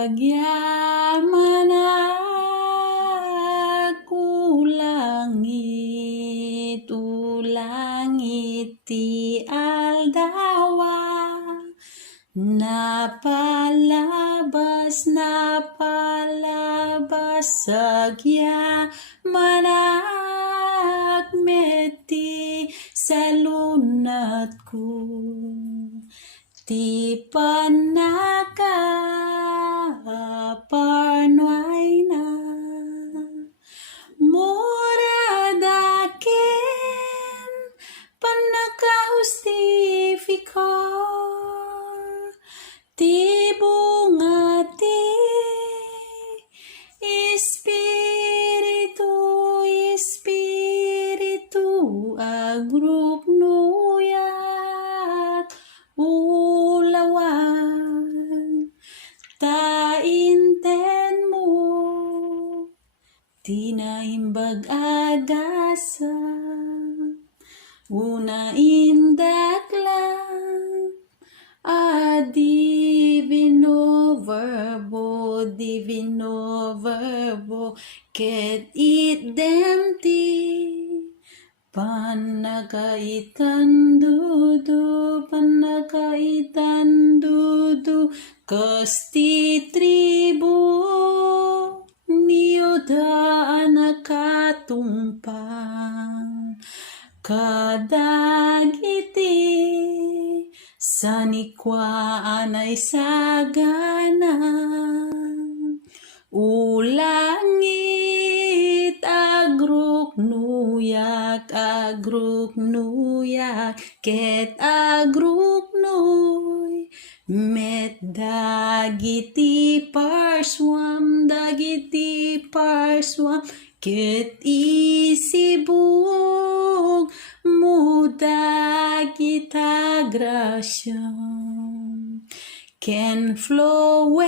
agyaman ulangit ti aldawa, napalabas agyaman meti sa lunat ko, ti panakaparnoy na muradaken panakajustifikar ti bunga ti Espiritu agrupnuyak ulawan tainten mo tinaimbag agasa una indaklan divino verbo ket identi panakaitan dudu kasti tribu niyuda nakatumpang kadagiti sanikwaan ay sagana ulangit agruknuyak ket agruknoy met dagiti parswam ket isibug mudagita grasyam ken flowedos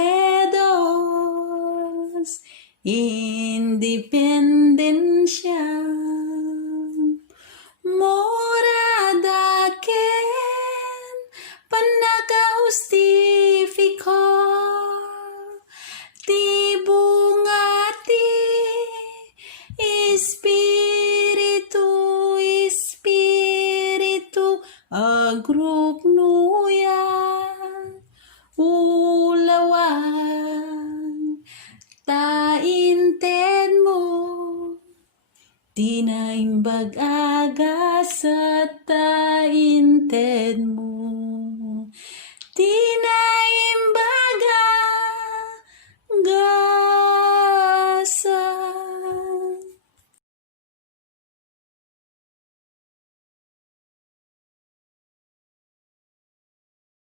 independensya moradaken panakajustifikar ti bunga ti Espiritu agrupnuyan ulawan tainten mo tinaimbag agasa tainten